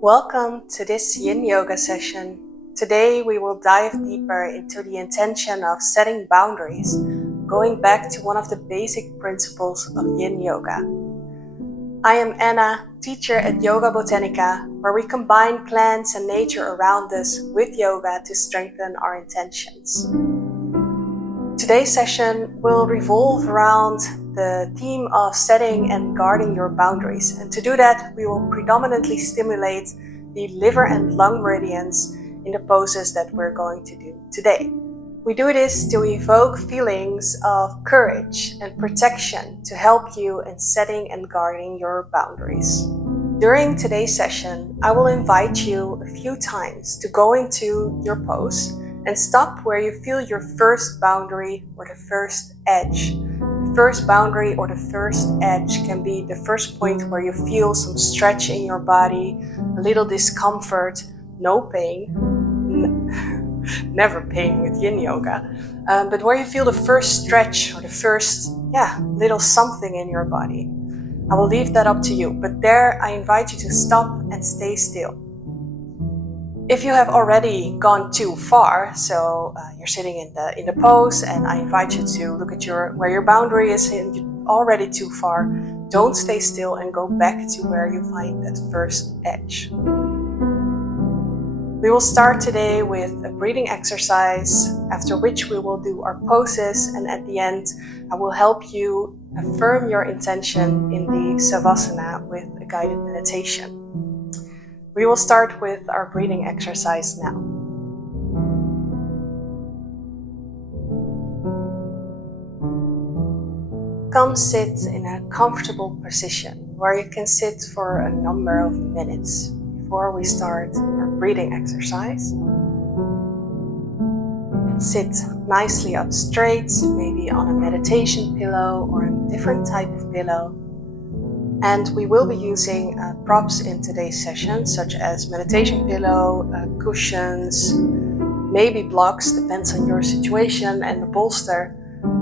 Welcome to this Yin Yoga session. Today we will dive deeper into the intention of setting boundaries, going back to one of the basic principles of Yin Yoga. I am Anna, teacher at Yoga Botanica, where we combine plants and nature around us with yoga to strengthen our intentions. Today's session will revolve around the theme of setting and guarding your boundaries. And to do that, we will predominantly stimulate the liver and lung meridians in the poses that we're going to do today. We do this to evoke feelings of courage and protection to help you in setting and guarding your boundaries. During today's session, I will invite you a few times to go into your pose and stop where you feel your first boundary or the first edge. The first boundary or the first edge can be the first point where you feel some stretch in your body, a little discomfort, no pain, never pain with Yin Yoga, but where you feel the first stretch or the first, little something in your body. I will leave that up to you, but there I invite you to stop and stay still. If you have already gone too far, so you're sitting in the pose, and I invite you to look at where your boundary is and you're already too far, don't stay still and go back to where you find that first edge. We will start today with a breathing exercise, after which we will do our poses, and at the end I will help you affirm your intention in the Shavasana with a guided meditation. We will start with our breathing exercise now. Come sit in a comfortable position where you can sit for a number of minutes before we start our breathing exercise. Sit nicely up straight, maybe on a meditation pillow or a different type of pillow. And we will be using props in today's session, such as meditation pillow, cushions, maybe blocks, depends on your situation, and a bolster.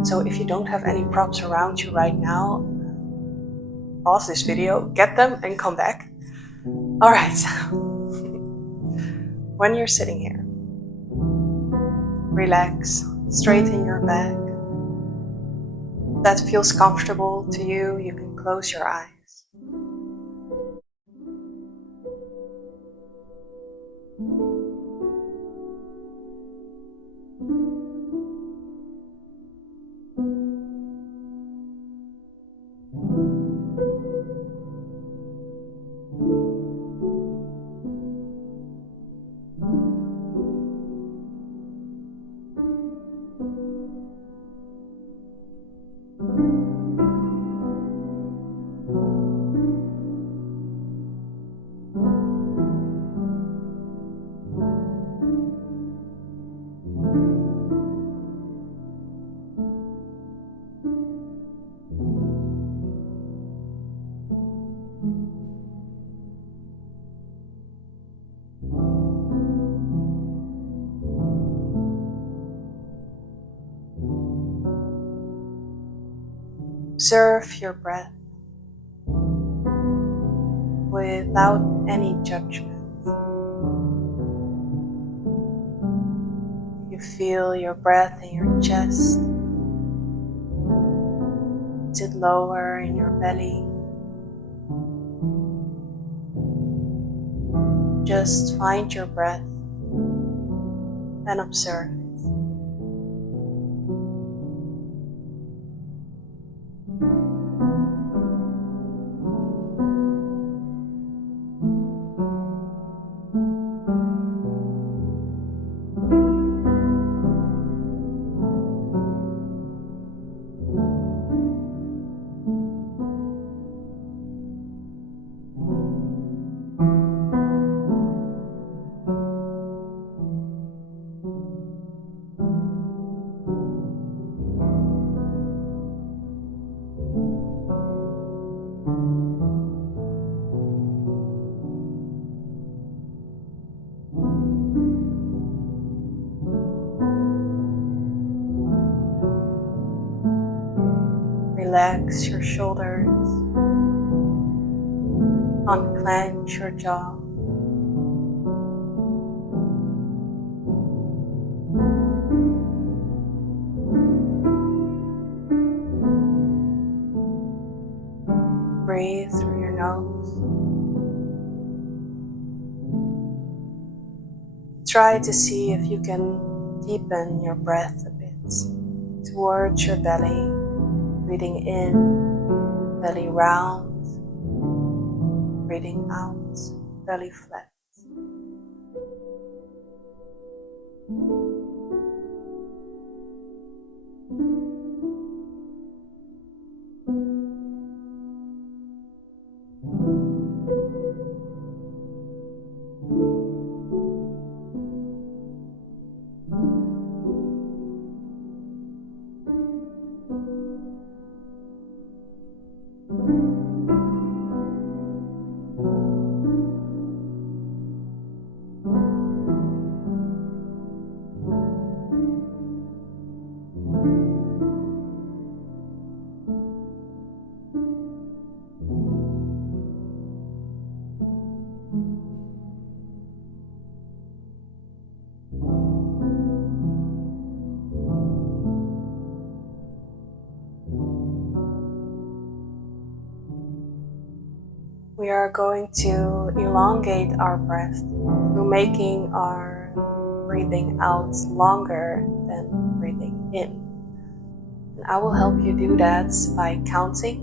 So if you don't have any props around you right now, pause this video, get them, and come back. All right. When you're sitting here, relax, straighten your back. If that feels comfortable to you, you can close your eyes. Observe your breath without any judgment. You feel your breath in your chest. Is it lower in your belly? Just find your breath and observe it. Relax your shoulders, unclench your jaw. Breathe through your nose. Try to see if you can deepen your breath a bit towards your belly, breathing in, belly round, breathing out, belly flat. We are going to elongate our breath through making our breathing out longer than breathing in. And I will help you do that by counting.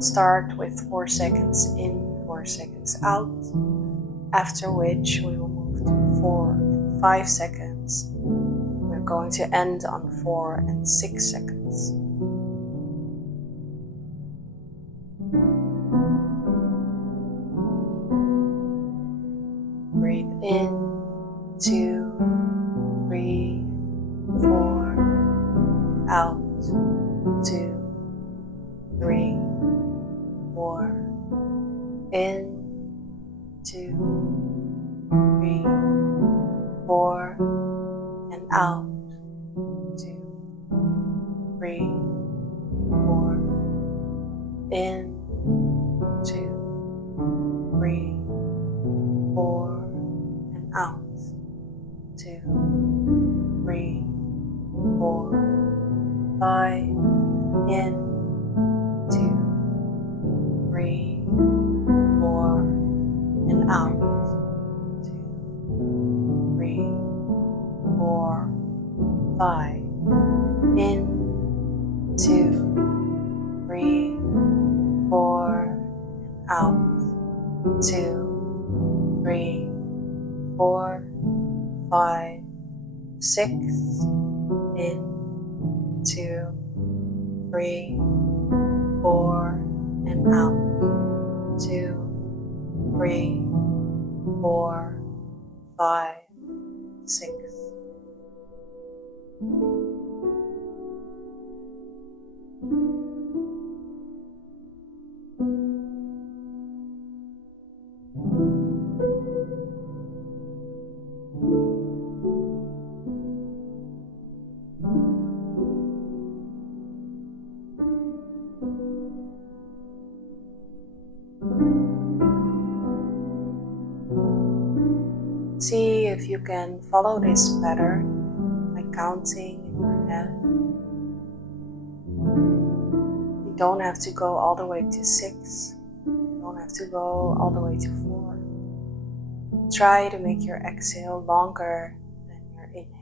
Start with 4 seconds in, 4 seconds out, after which we will move to 4 and 5 seconds. We're going to end on 4 and 6 seconds. Breathe in, 2, 3, 4, out, 2, 3, 4, in, 2, 3, 4, and out, 2, 3, 4, in, 2, 3, 4, and out, 2, 3, 4, 5, in, 2, 3, 4, and out, 2, 3, 4, 5, in, 2, 3, 4, and out, 2, 3, 4, 5, 6, in, 2, 3, 4, and out, 2, 3, 4, 5, 6. See if you can follow this better by counting in your head. You don't have to go all the way to 6. You don't have to go all the way to 4. Try to make your exhale longer than your inhale.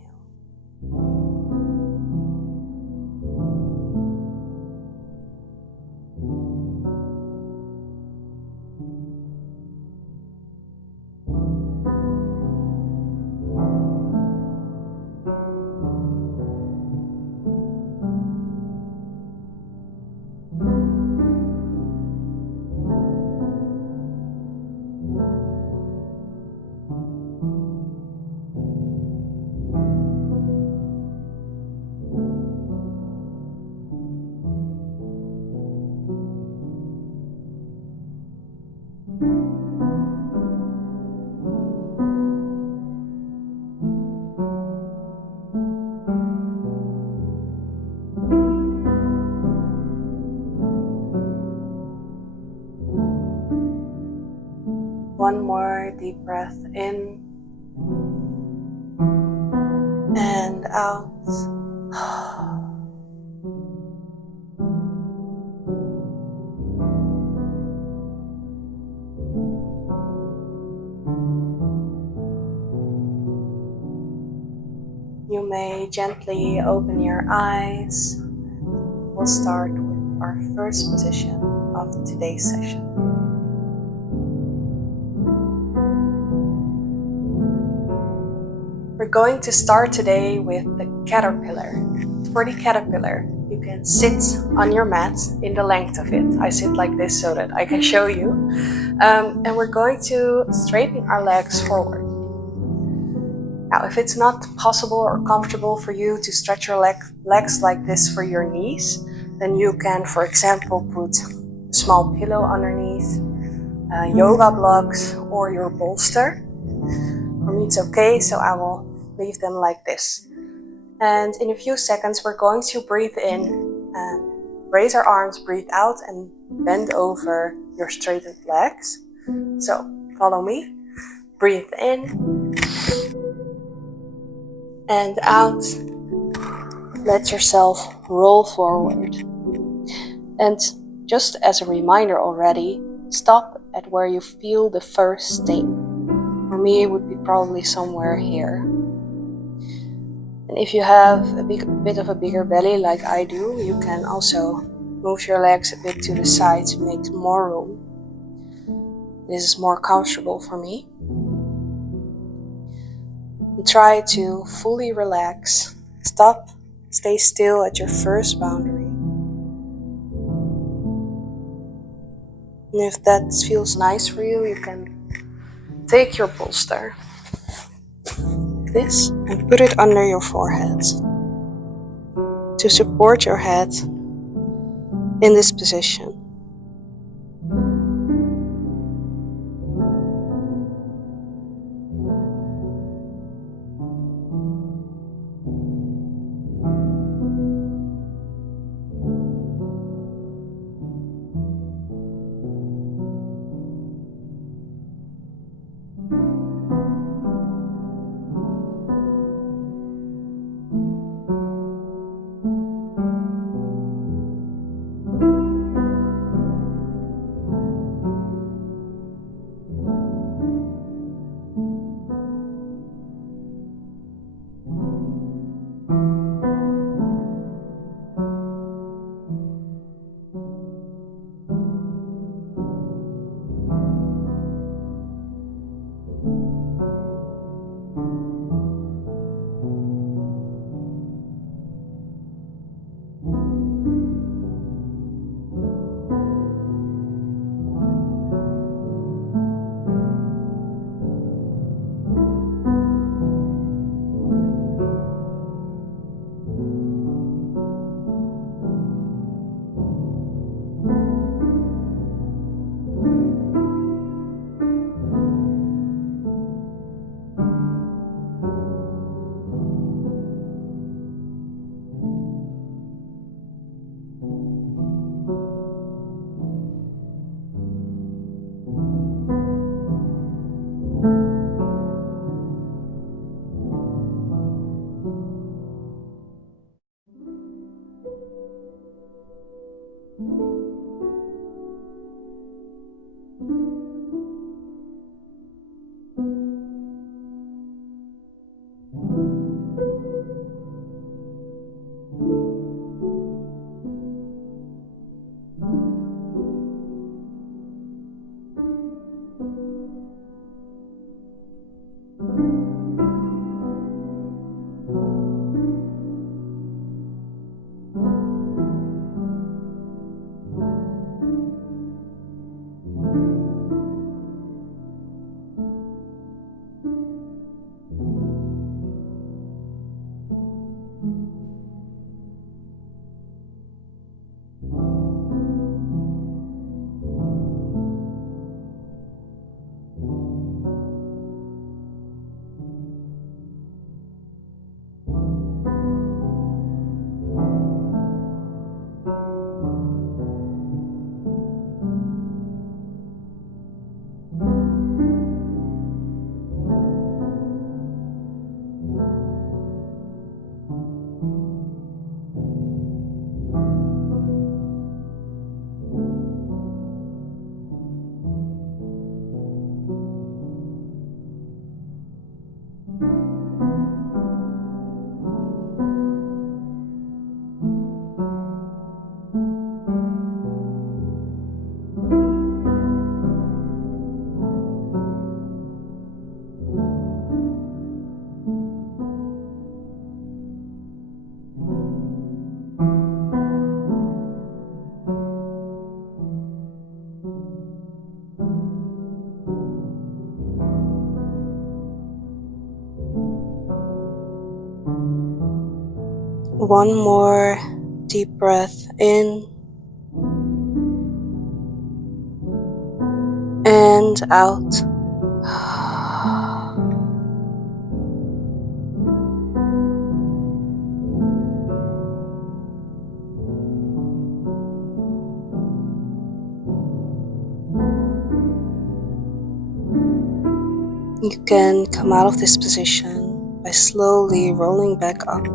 One more deep breath in and out. you may gently open your eyes. We'll start with our first position of today's session. We're going to start today with the caterpillar. For the caterpillar, you can sit on your mat in the length of it. I sit like this so that I can show you. And we're going to straighten our legs forward. Now, if it's not possible or comfortable for you to stretch your legs like this for your knees, then you can, for example, put a small pillow underneath, yoga blocks, or your bolster. For me, it's okay, so I will leave them like this. And in a few seconds, we're going to breathe in and raise our arms, breathe out, and bend over your straightened legs. So, follow me. Breathe in and out. Let yourself roll forward. And just as a reminder already, stop at where you feel the first sting. For me, it would be probably somewhere here. And if you have a bit of a bigger belly like I do, you can also move your legs a bit to the side to make more room. This is more comfortable for me. And try to fully relax. Stop, stay still at your first boundary. And if that feels nice for you, you can take your bolster, like this, and put it under your forehead to support your head in this position. One more deep breath in and out. You can come out of this position by slowly rolling back up,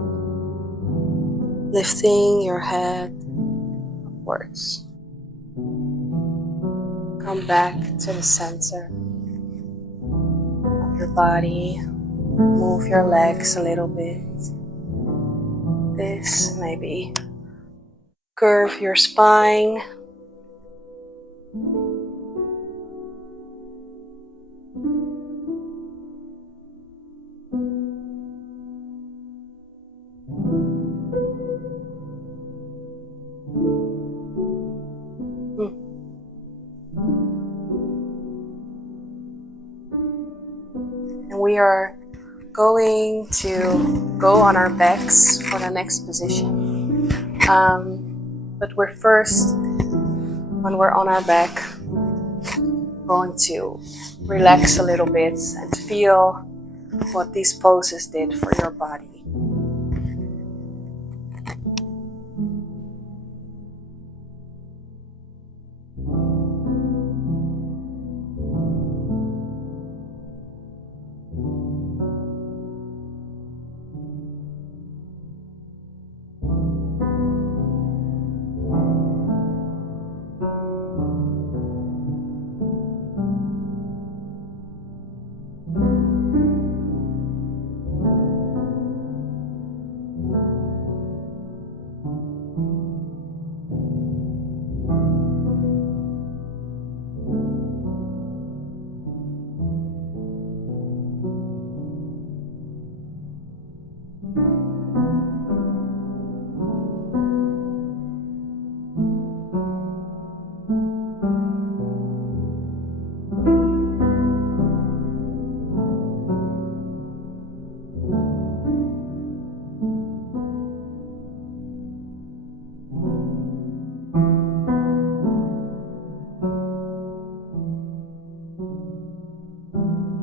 lifting your head upwards. Come back to the center of your body. Move your legs a little bit. This, maybe curve your spine. And we are going to go on our backs for the next position. But we're first, when we're on our back, going to relax a little bit and feel what these poses did for your body.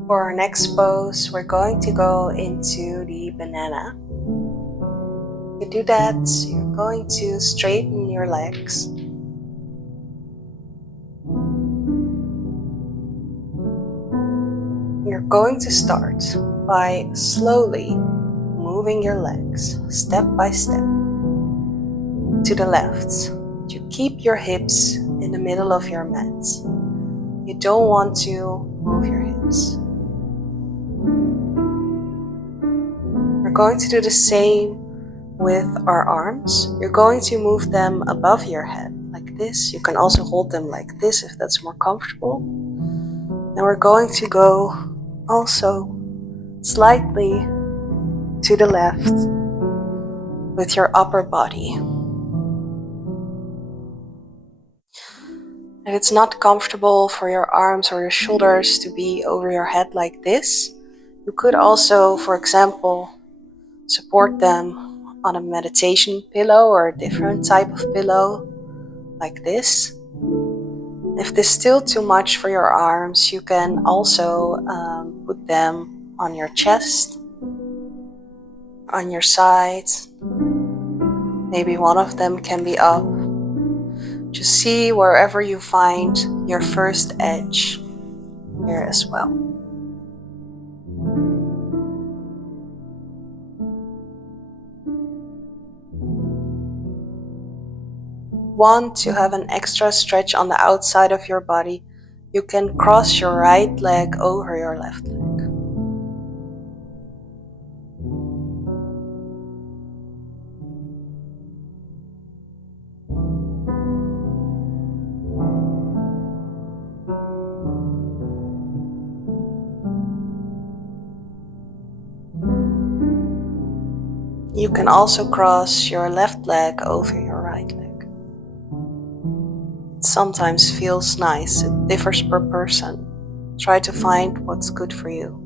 For our next pose, we're going to go into the banana. To do that, you're going to straighten your legs. You're going to start by slowly moving your legs step by step to the left. You keep your hips in the middle of your mat. You don't want to move your hips. We're going to do the same with our arms. You're going to move them above your head like this. You can also hold them like this if that's more comfortable. And we're going to go also slightly to the left with your upper body. If it's not comfortable for your arms or your shoulders to be over your head like this, you could also, for example, support them on a meditation pillow or a different type of pillow like this. If this is still too much for your arms, you can also put them on your chest, on your sides. Maybe one of them can be up. Just see wherever you find your first edge here as well. Want to have an extra stretch on the outside of your body, you can cross your right leg over your left leg. You can also cross your left leg over your right leg. It sometimes feels nice, it differs per person. Try to find what's good for you. .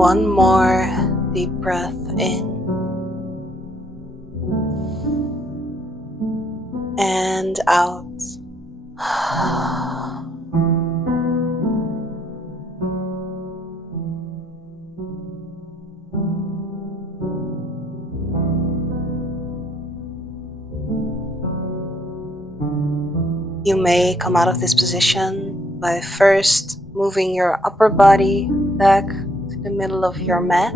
One more deep breath in and out. You may come out of this position by first moving your upper body back to the middle of your mat,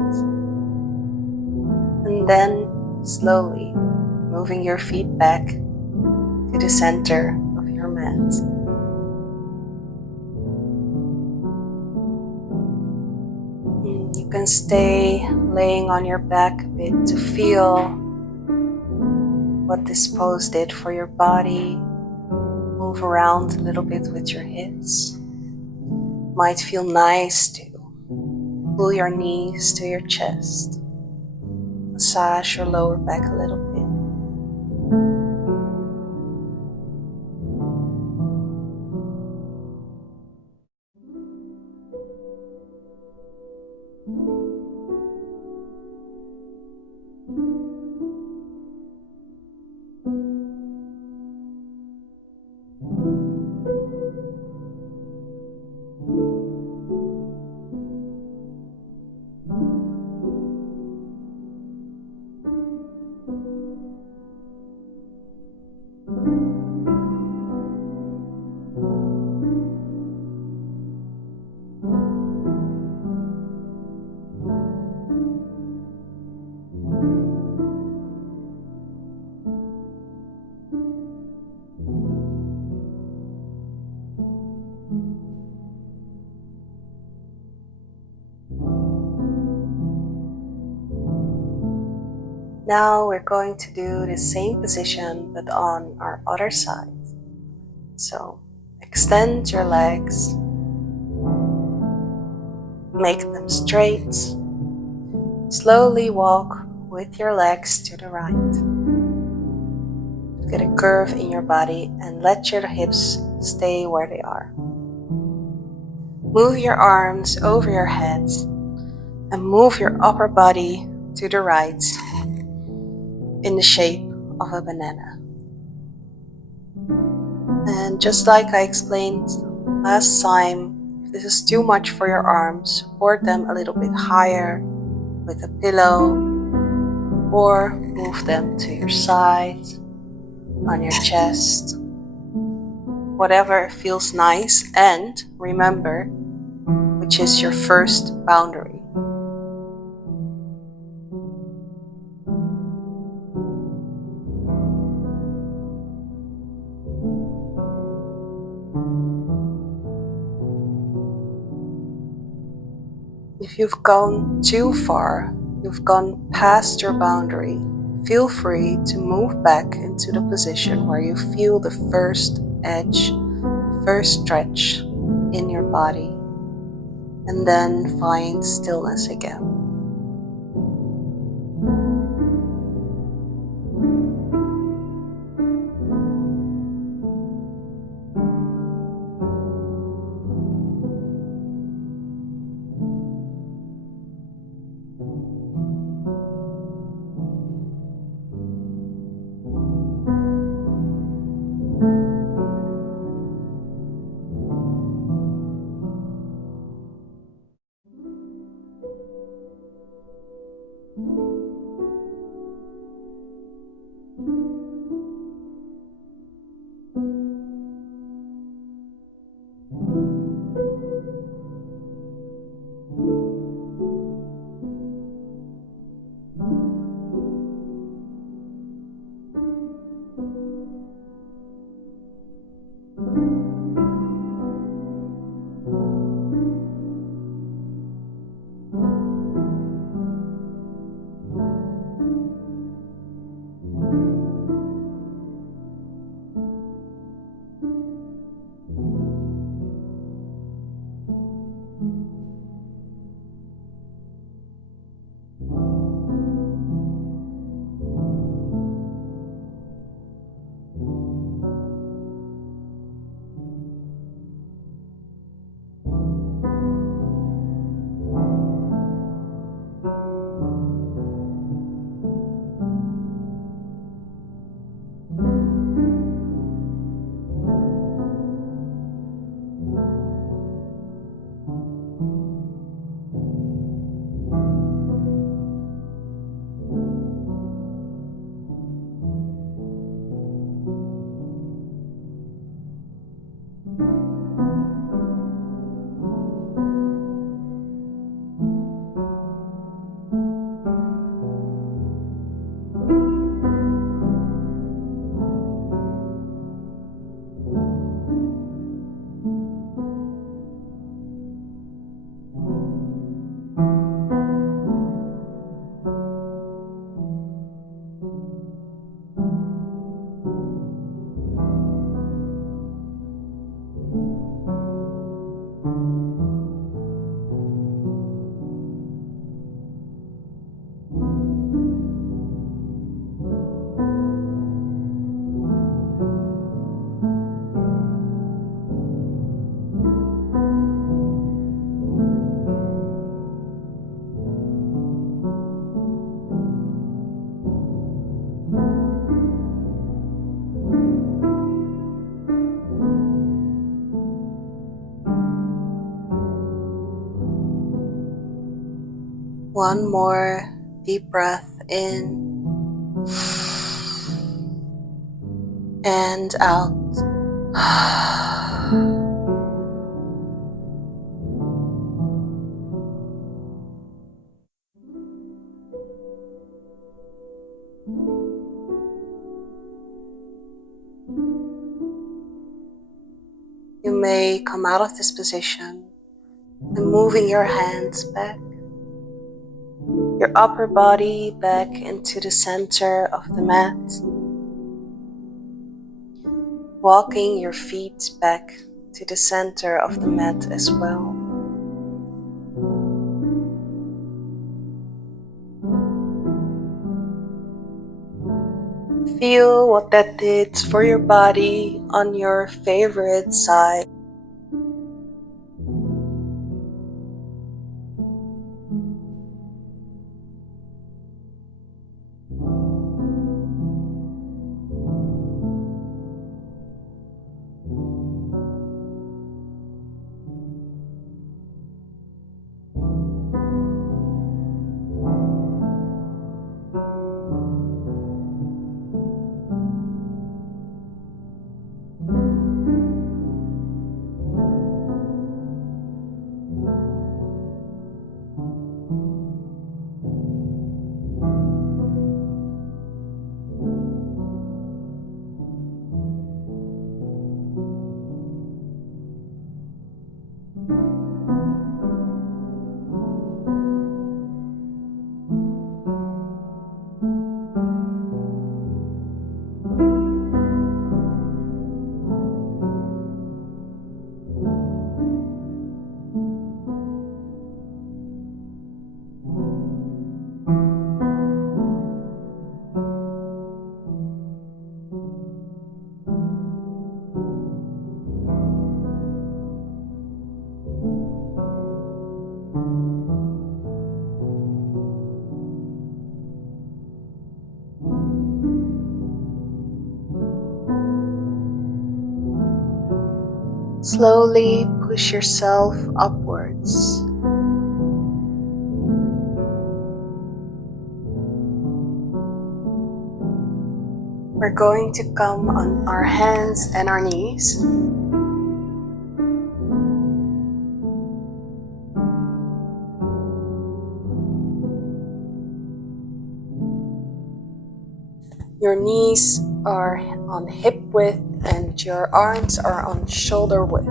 and then slowly moving your feet back to the center of your mat. You can stay laying on your back a bit to feel what this pose did for your body. Move around a little bit with your hips. Might feel nice to pull your knees to your chest. Massage your lower back a little bit. Now we're going to do the same position but on our other side. So extend your legs, make them straight. Slowly walk with your legs to the right. Get a curve in your body and let your hips stay where they are. Move your arms over your head and move your upper body to the right in the shape of a banana. And just like I explained last time, if this is too much for your arms, support them a little bit higher with a pillow, or move them to your side, on your chest, whatever feels nice. And remember, which is your first boundary. If you've gone too far, you've gone past your boundary, feel free to move back into the position where you feel the first edge, first stretch in your body, and then find stillness again. One more deep breath in and out. You may come out of this position and moving your hands back, your upper body back into the center of the mat, walking your feet back to the center of the mat as well. Feel what that did for your body on your favorite side. Slowly push yourself upwards. We're going to come on our hands and our knees. Your knees are on hip width and your arms are on shoulder width.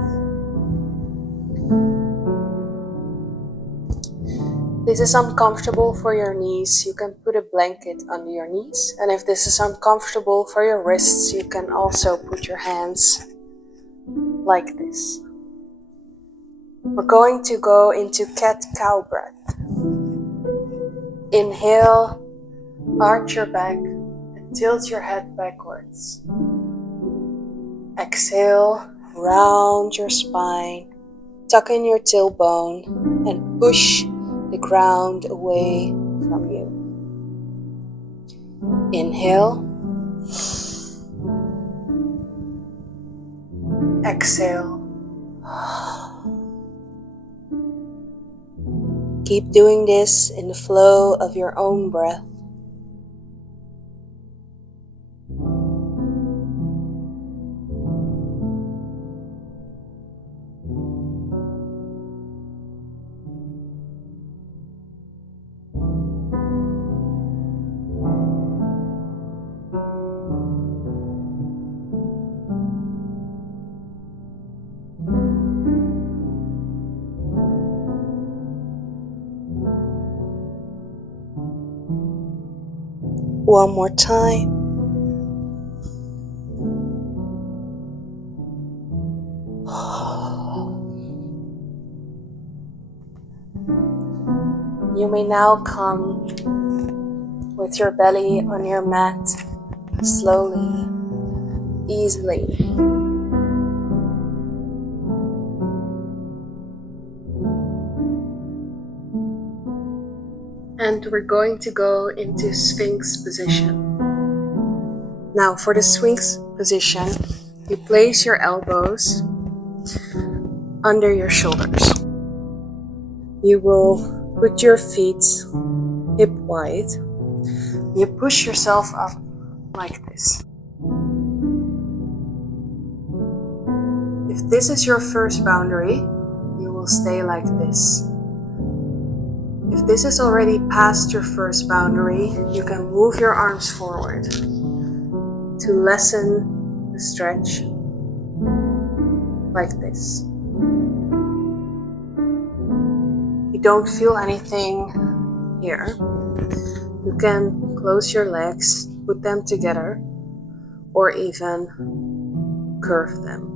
This is uncomfortable for your knees, you can put a blanket under your knees. And if this is uncomfortable for your wrists, you can also put your hands like this. We're going to go into cat-cow breath. Inhale, arch your back and tilt your head backwards. Exhale, round your spine, tuck in your tailbone and push the ground away from you. Inhale. Exhale. Keep doing this in the flow of your own breath. One more time. You may now come with your belly on your mat, slowly, easily. And we're going to go into Sphinx position. Now for the Sphinx position, you place your elbows under your shoulders. You will Put your feet hip wide. You push yourself up like this. If this is your first boundary, you will stay like this. If this is already past your first boundary, you can move your arms forward to lessen the stretch like this. If you don't feel anything here, you can close your legs, put them together, or even curve them.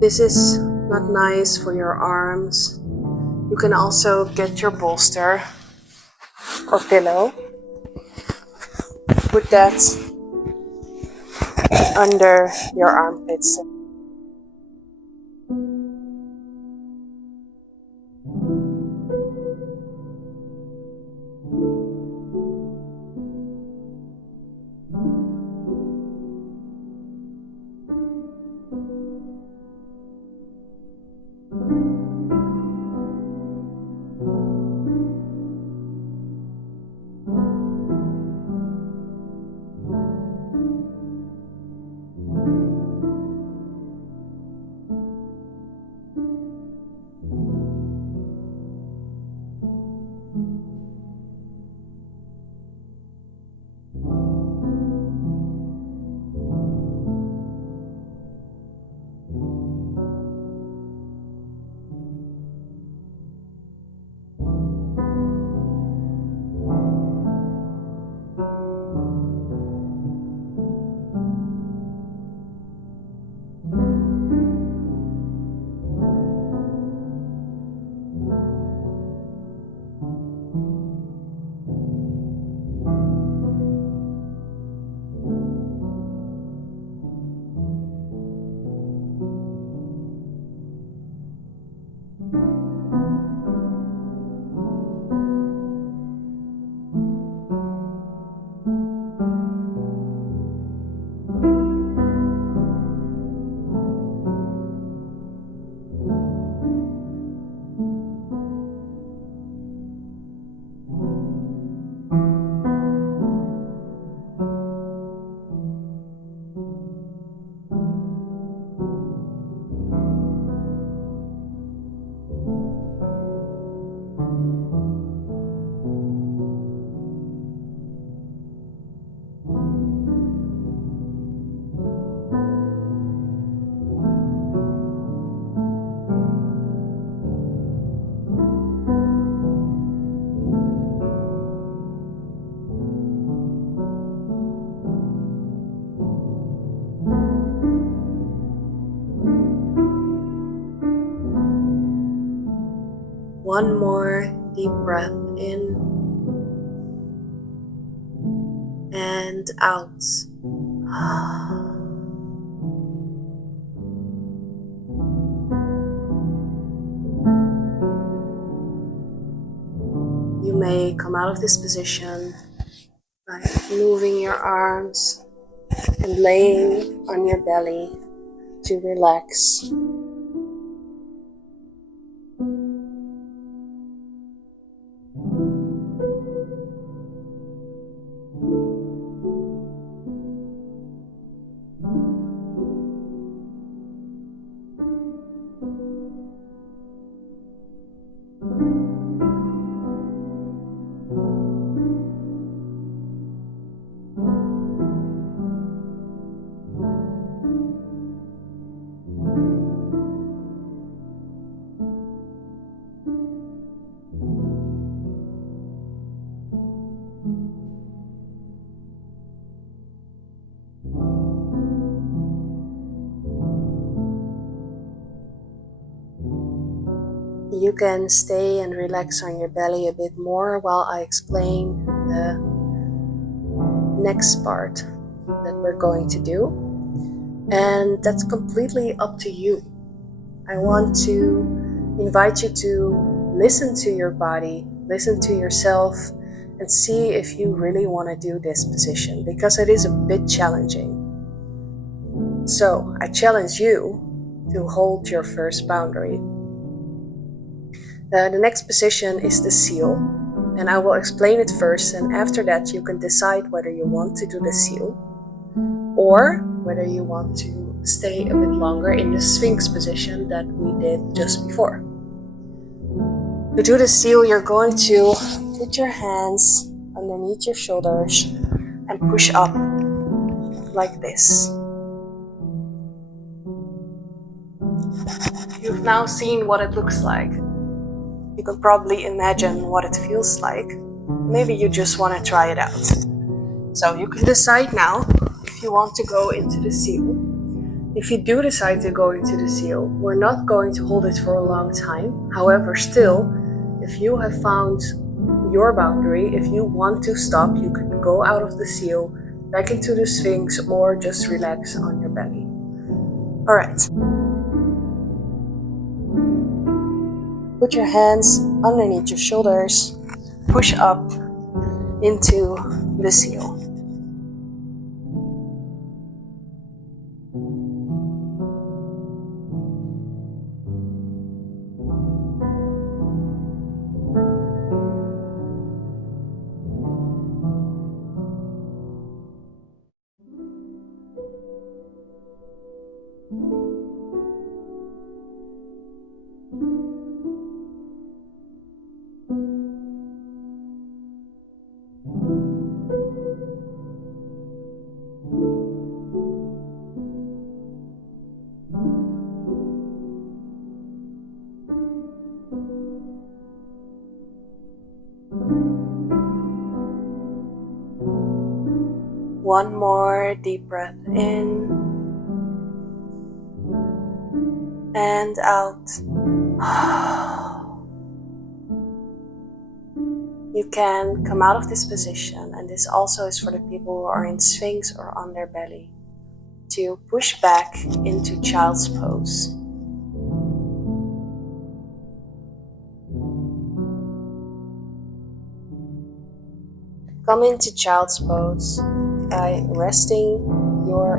This is not nice for your arms. You can also get your bolster or pillow. Put that under your armpits. One more deep breath in and out. You may come out of this position by moving your arms and laying on your belly to relax. You can stay and relax on your belly a bit more while I explain the next part that we're going to do. And that's completely up to you. I want to invite you to listen to your body, listen to yourself, and see if you really want to do this position, because it is a bit challenging. So I challenge you to hold your first boundary. The next position is the seal, and I will explain it first, and after that you can decide whether you want to do the seal or whether you want to stay a bit longer in the Sphinx position that we did just before. To do the seal, you're going to put your hands underneath your shoulders and push up like this. You've now seen what it looks like. You can probably imagine what it feels like. Maybe you just want to try it out. So you can decide now if you want to go into the seal. If you do decide to go into the seal, we're not going to hold it for a long time. However, still, if you have found your boundary, if you want to stop, you can go out of the seal, back into the Sphinx, or just relax on your belly. Alright. Put your hands underneath your shoulders, push up into the seal. One more deep breath in and out. You can come out of this position, and this also is for the people who are in Sphinx or on their belly, to push back into child's pose. Come into child's pose by resting your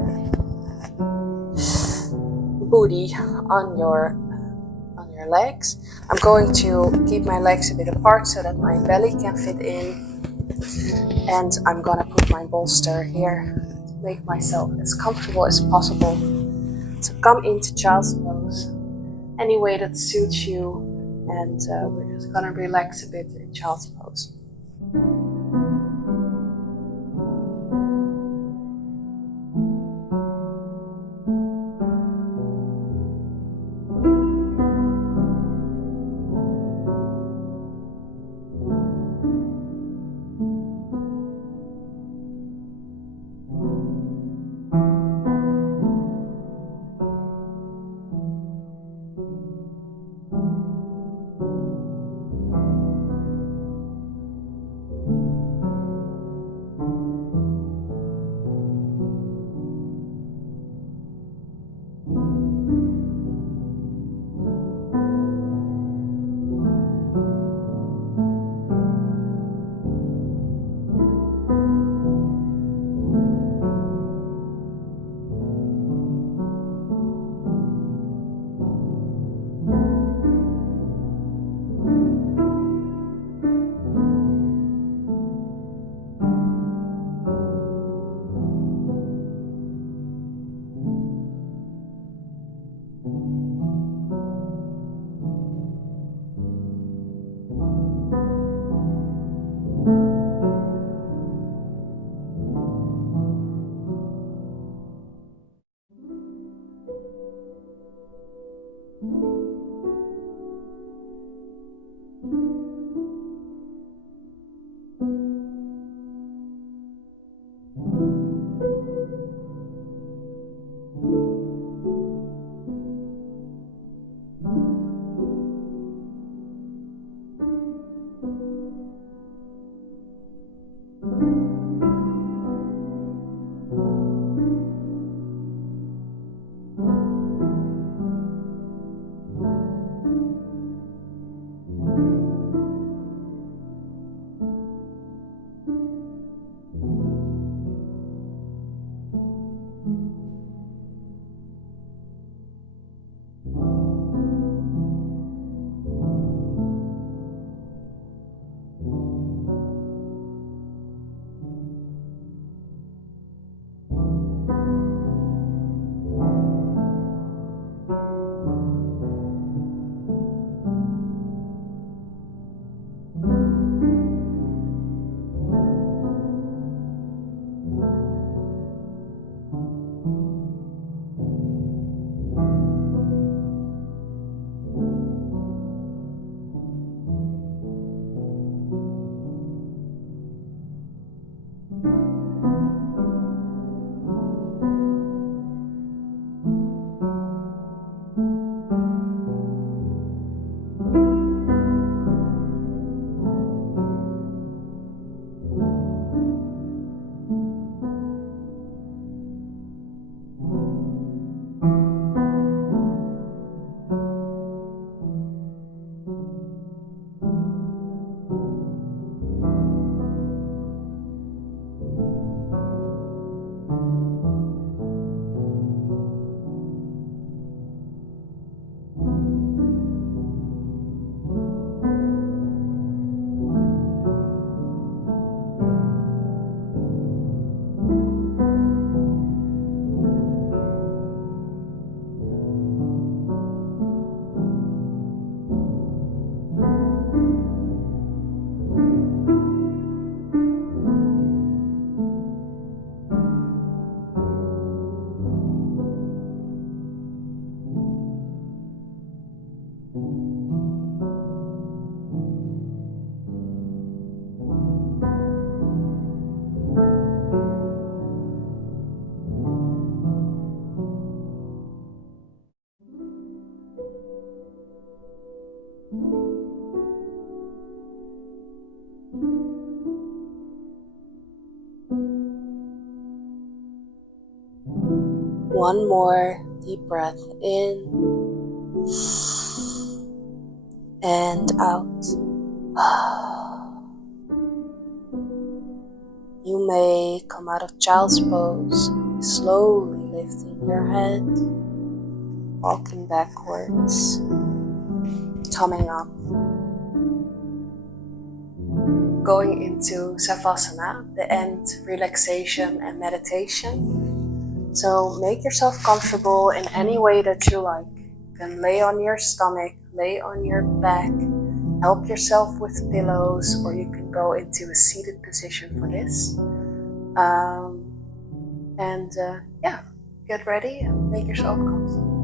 booty on your legs. I'm going to keep my legs a bit apart so that my belly can fit in, and I'm gonna put my bolster here to make myself as comfortable as possible. So come into child's pose any way that suits you, and we're just gonna relax a bit in child's pose. One more deep breath in and out. You may come out of child's pose, slowly lifting your head, walking backwards, coming up, going into Shavasana, the end relaxation and meditation. So make yourself comfortable in any way that you like. You can lay on your stomach, lay on your back, help yourself with pillows, or you can go into a seated position for this. Yeah, get ready and make yourself comfortable.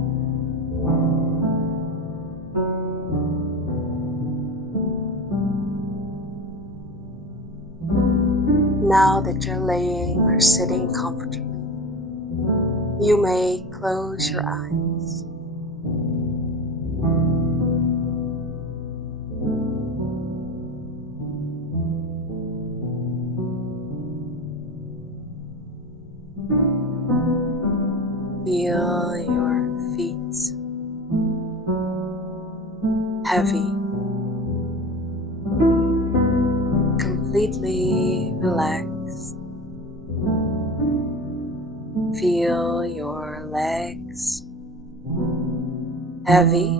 Now that you're laying or sitting comfortably, you may close your eyes. Feel your feet heavy, completely relaxed. Feel your legs heavy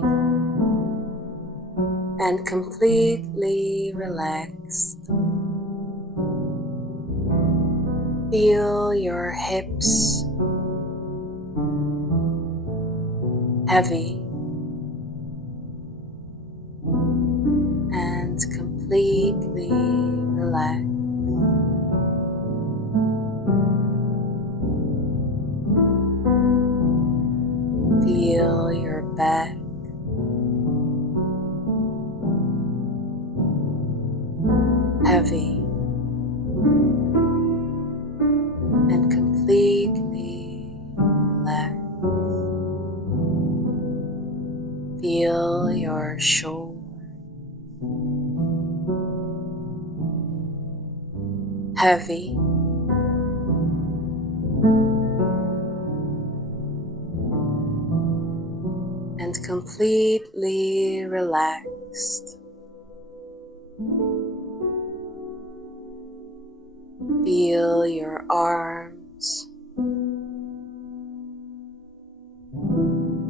and completely relaxed. Feel your hips heavy and completely relaxed. Feel your back heavy and completely relaxed. Feel your shoulders heavy and completely relaxed. Feel your arms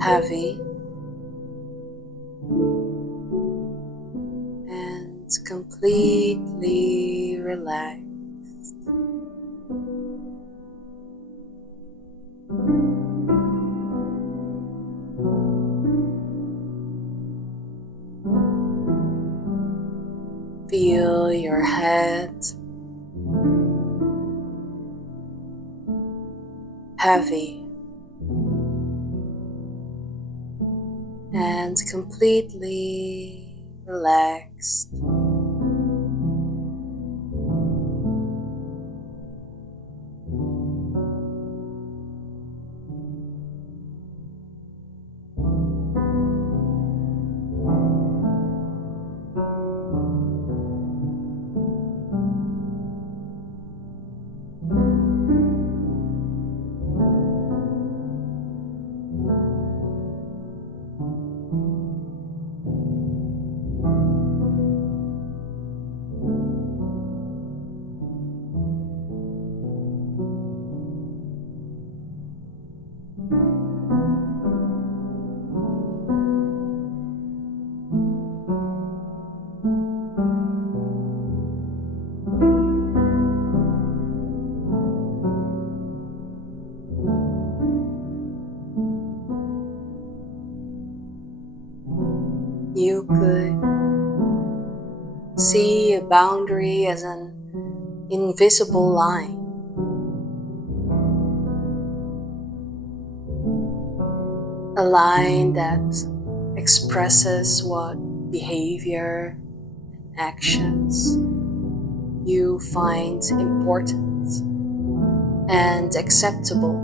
heavy and completely relaxed. Feel your head heavy and completely relaxed. You could see a boundary as an invisible line. A line that expresses what behavior and actions you find important and acceptable.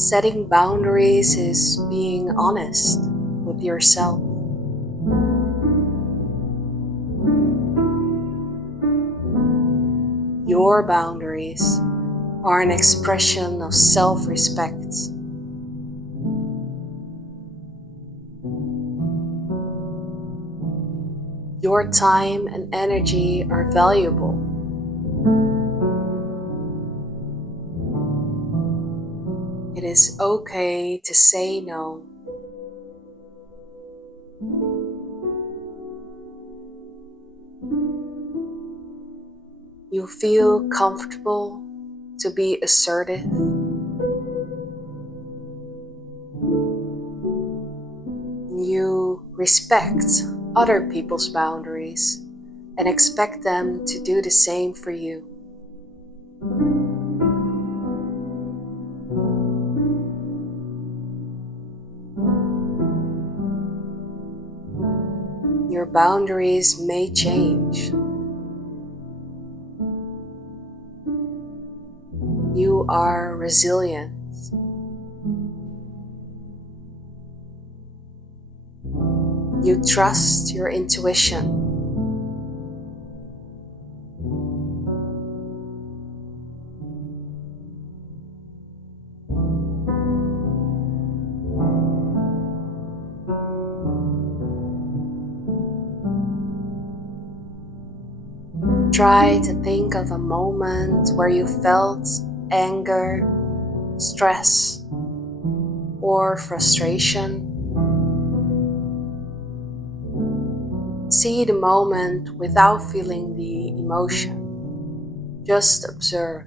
Setting boundaries is being honest with yourself. Your boundaries are an expression of self-respect. Your time and energy are valuable. It is okay to say no. You feel comfortable to be assertive. You respect other people's boundaries and expect them to do the same for you. Your boundaries may change. You are resilient. You trust your intuition. Try to think of a moment where you felt anger, stress, or frustration. See the moment without feeling the emotion. Just observe.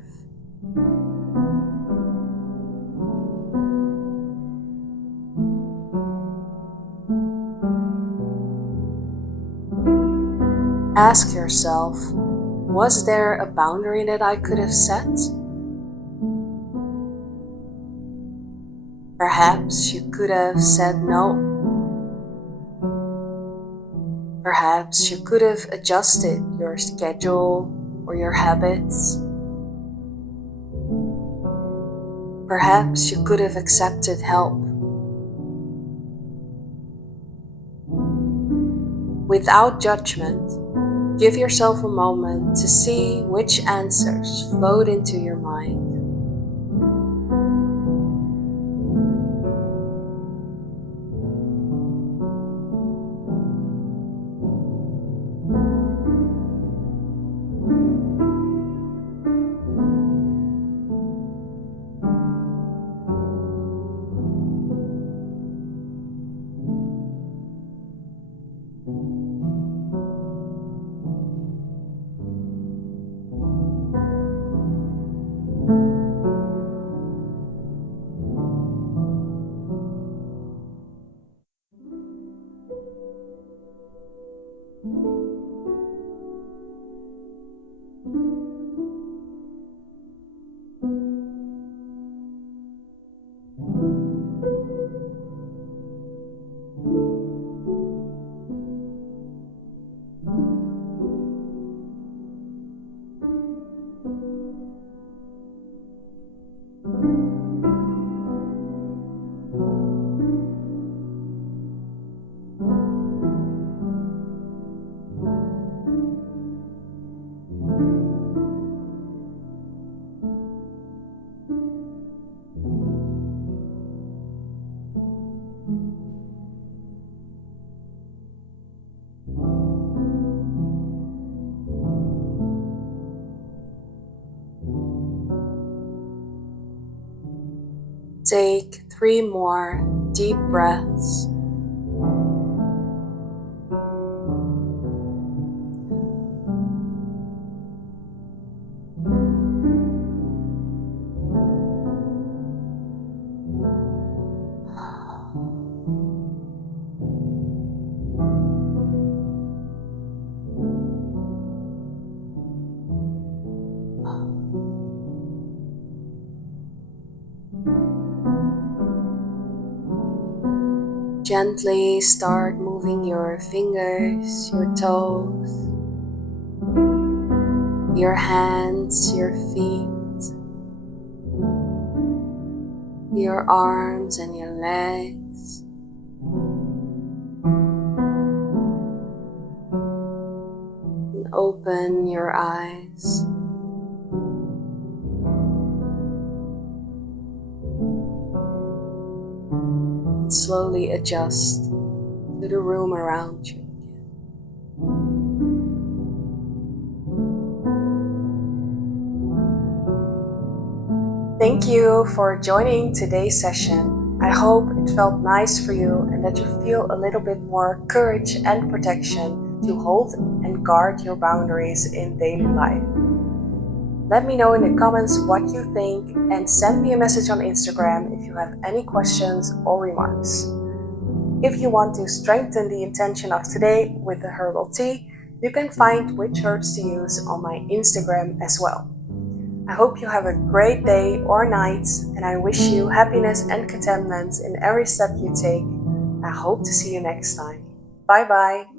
Ask yourself, was there a boundary that I could have set? Perhaps you could have said no. Perhaps you could have adjusted your schedule or your habits. Perhaps you could have accepted help. Without judgment, give yourself a moment to see which answers flowed into your mind. Take 3 more deep breaths. Gently start moving your fingers, your toes, your hands, your feet, your arms and your legs. And open your eyes. slowly adjust to the room around you. Thank you for joining today's session. I hope it felt nice for you and that you feel a little bit more courage and protection to hold and guard your boundaries in daily life. Let me know in the comments what you think and send me a message on Instagram if you have any questions or remarks. If you want to strengthen the intention of today with a herbal tea, you can find which herbs to use on my Instagram as well. I hope you have a great day or night, and I wish you happiness and contentment in every step you take. I hope to see you next time. Bye bye.